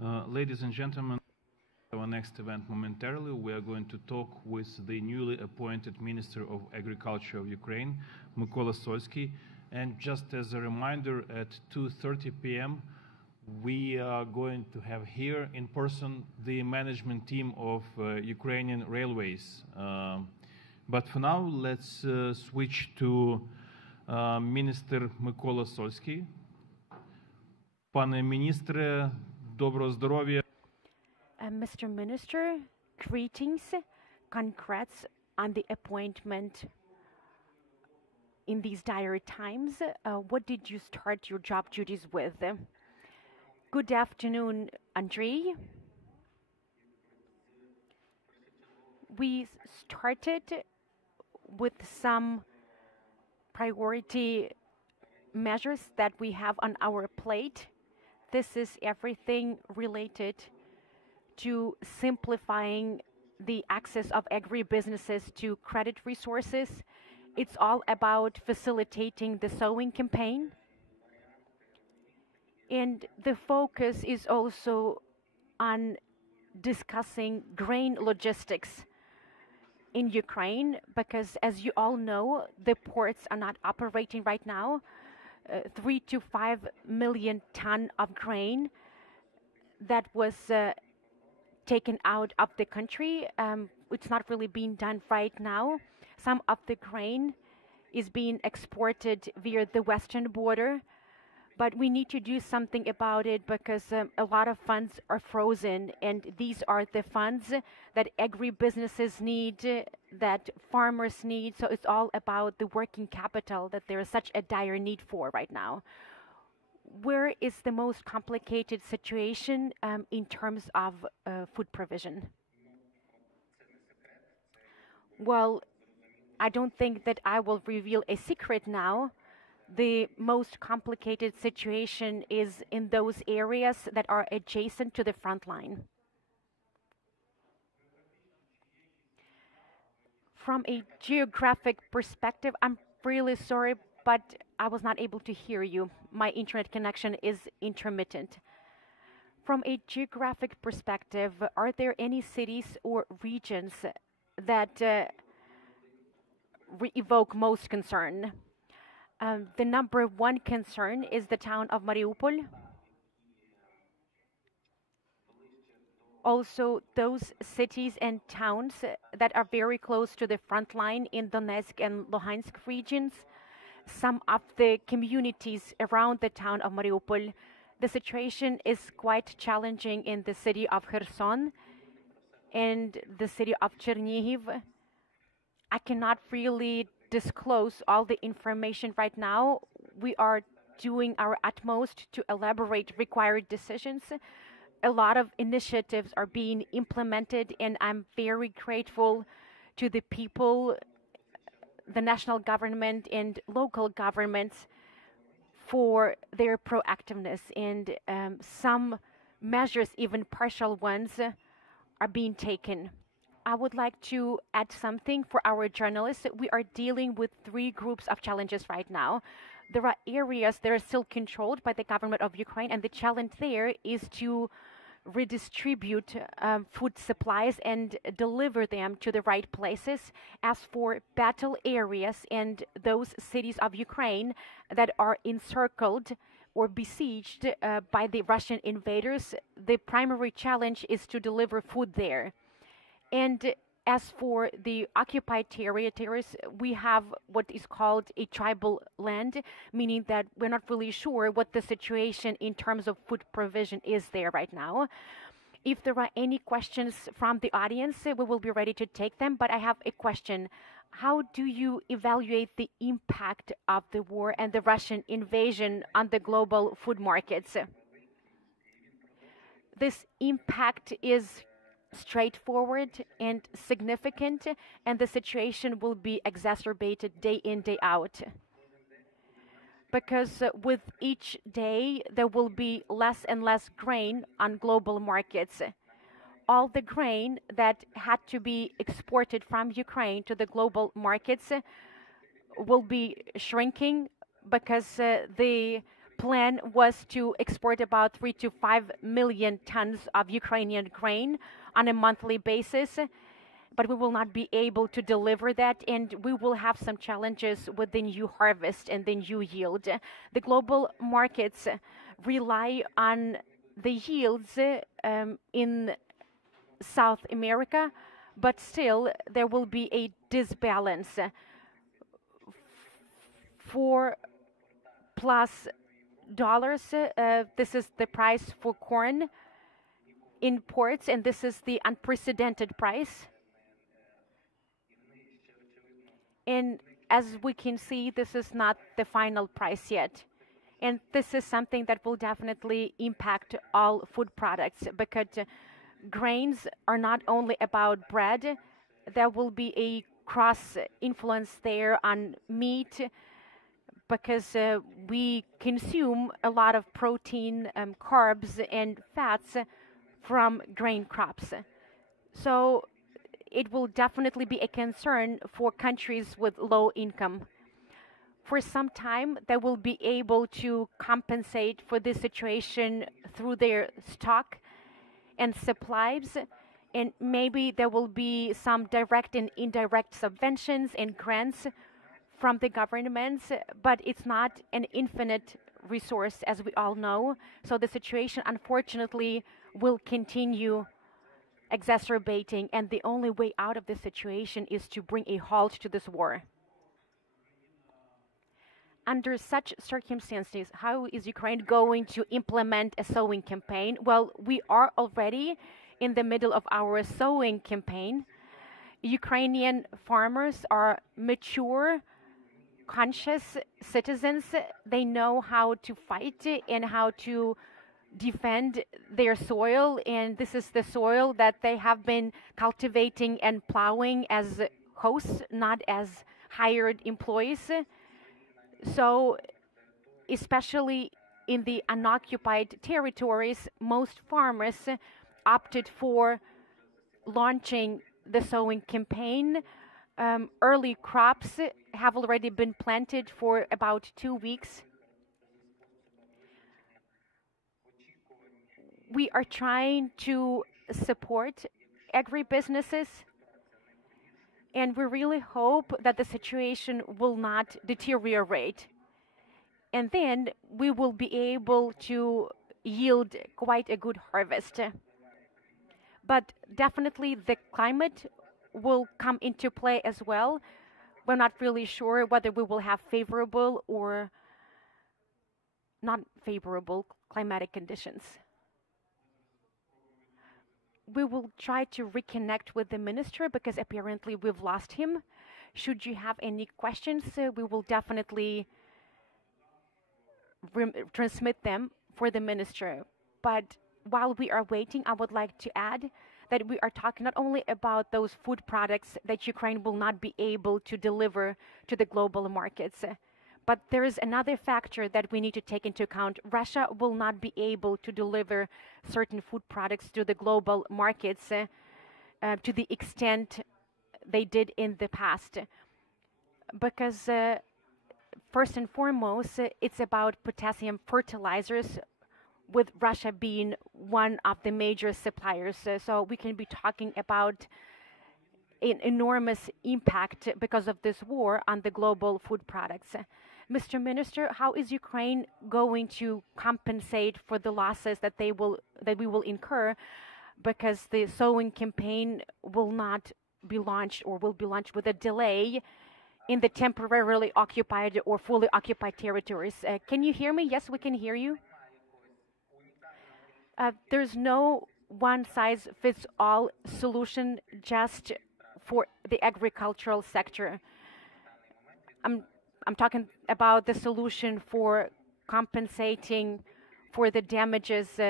Ladies and gentlemen, our next event momentarily, we are going to talk with the newly appointed Minister of Agriculture of Ukraine, Mykola Solsky. And just as a reminder, at 2:30 p.m., we are going to have here in person the management team of Ukrainian Railways. But for now, let's switch to Minister Mykola Solsky. Пане міністре, доброго здоров'я. Mr. Minister, greetings, congrats on the appointment in these dire times. What did you start your job duties with? Good afternoon, Andrei. We started with some priority measures that we have on our plate. This is everything related to simplifying the access of agribusinesses to credit resources. It's all about facilitating the sowing campaign. And the focus is also on discussing grain logistics in Ukraine, because as you all know, the ports are not operating right now. 3 to 5 million tons of grain that was taken out of the country. It's not really being done right now. Some of the grain is being exported via the western border, but we need to do something about it because a lot of funds are frozen, and these are the funds that agribusinesses need, that farmers need. So it's all about the working capital that there is such a dire need for right now. Where is the most complicated situation in terms of food provision? Well, I don't think that I will reveal a secret now. The most complicated situation is in those areas that are adjacent to the front line. From a geographic perspective, I'm really sorry, but I was not able to hear you. My internet connection is intermittent. From a geographic perspective, are there any cities or regions that evoke most concern? The number one concern is the town of Mariupol. Also, those cities and towns that are very close to the front line in Donetsk and Luhansk regions. Some of the communities around the town of Mariupol, the situation is quite challenging in the city of Kherson and the city of Chernihiv. I cannot really disclose all the information right now. We are doing our utmost to elaborate required decisions. A lot of initiatives are being implemented, and I'm very grateful to the people, the national government and local governments for their proactiveness, and some measures, even partial ones, are being taken. I would like to add something for our journalists. We are dealing with 3 groups of challenges right now. There are areas that are still controlled by the government of Ukraine, and the challenge there is to redistribute food supplies and deliver them to the right places. As for battle areas and those cities of Ukraine that are encircled or besieged by the Russian invaders, the primary challenge is to deliver food there. And as for the occupied territories, we have what is called a tribal land, meaning that we're not really sure what the situation in terms of food provision is there right now. If there are any questions from the audience, we will be ready to take them. But I have a question. How do you evaluate the impact of the war and the Russian invasion on the global food markets? This impact is straightforward and significant, and the situation will be exacerbated day in, day out. Because with each day, there will be less and less grain on global markets. All the grain that had to be exported from Ukraine to the global markets will be shrinking because the plan was to export about 3 to 5 million tons of Ukrainian grain on a monthly basis, but we will not be able to deliver that, and we will have some challenges with the new harvest and the new yield. The global markets rely on the yields in South America, but still there will be a disbalance. $4+, this is the price for corn imports, and this is the unprecedented price. And as we can see, this is not the final price yet. And this is something that will definitely impact all food products, because grains are not only about bread. There will be a cross influence there on meat, because we consume a lot of protein, carbs, and fats from grain crops. So it will definitely be a concern for countries with low income. For some time, they will be able to compensate for this situation through their stock and supplies, and maybe there will be some direct and indirect subventions and grants from the governments, but it's not an infinite resource, as we all know. So the situation, unfortunately, will continue exacerbating, and the only way out of this situation is to bring a halt to this war. Under such circumstances, how is Ukraine going to implement a sowing campaign? Well, we are already in the middle of our sowing campaign. Ukrainian farmers are mature, conscious citizens. They know how to fight and how to defend their soil, and this is the soil that they have been cultivating and plowing as hosts, not as hired employees. So, especially in the unoccupied territories, most farmers opted for launching the sowing campaign. Early crops have already been planted for about 2 weeks. We are trying to support agribusinesses, and we really hope that the situation will not deteriorate. And then we will be able to yield quite a good harvest. But definitely the climate will come into play as well. We're not really sure whether we will have favorable or not favorable climatic conditions. We will try to reconnect with the minister, because apparently we've lost him. Should you have any questions, we will definitely transmit them for the minister. But while we are waiting, I would like to add that we are talking not only about those food products that Ukraine will not be able to deliver to the global markets, but there is another factor that we need to take into account. Russia will not be able to deliver certain food products to the global markets to the extent they did in the past. Because first and foremost, it's about potassium fertilizers, with Russia being one of the major suppliers. So we can be talking about an enormous impact because of this war on the global food products. Mr. Minister, how is Ukraine going to compensate for the losses that we will incur, because the sowing campaign will not be launched, or will be launched with a delay in the temporarily occupied or fully occupied territories? Can you hear me? Yes, we can hear you. There's no one-size-fits-all solution just for the agricultural sector. I'm talking about the solution for compensating for the damages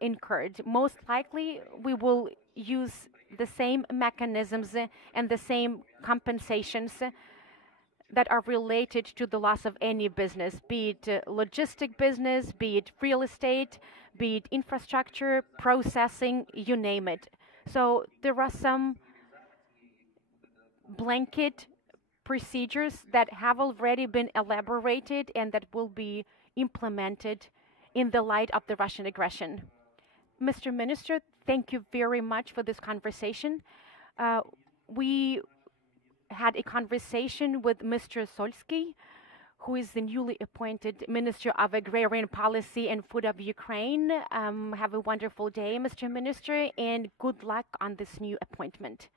incurred. Most likely, we will use the same mechanisms and the same compensations that are related to the loss of any business, be it logistic business, be it real estate, be it infrastructure, processing, you name it. So there are some blanket procedures that have already been elaborated and that will be implemented in the light of the Russian aggression. Mr. Minister, thank you very much for this conversation. We had a conversation with Mr. Solsky, who is the newly appointed Minister of Agrarian Policy and Food of Ukraine. Have a wonderful day, Mr. Minister, and good luck on this new appointment.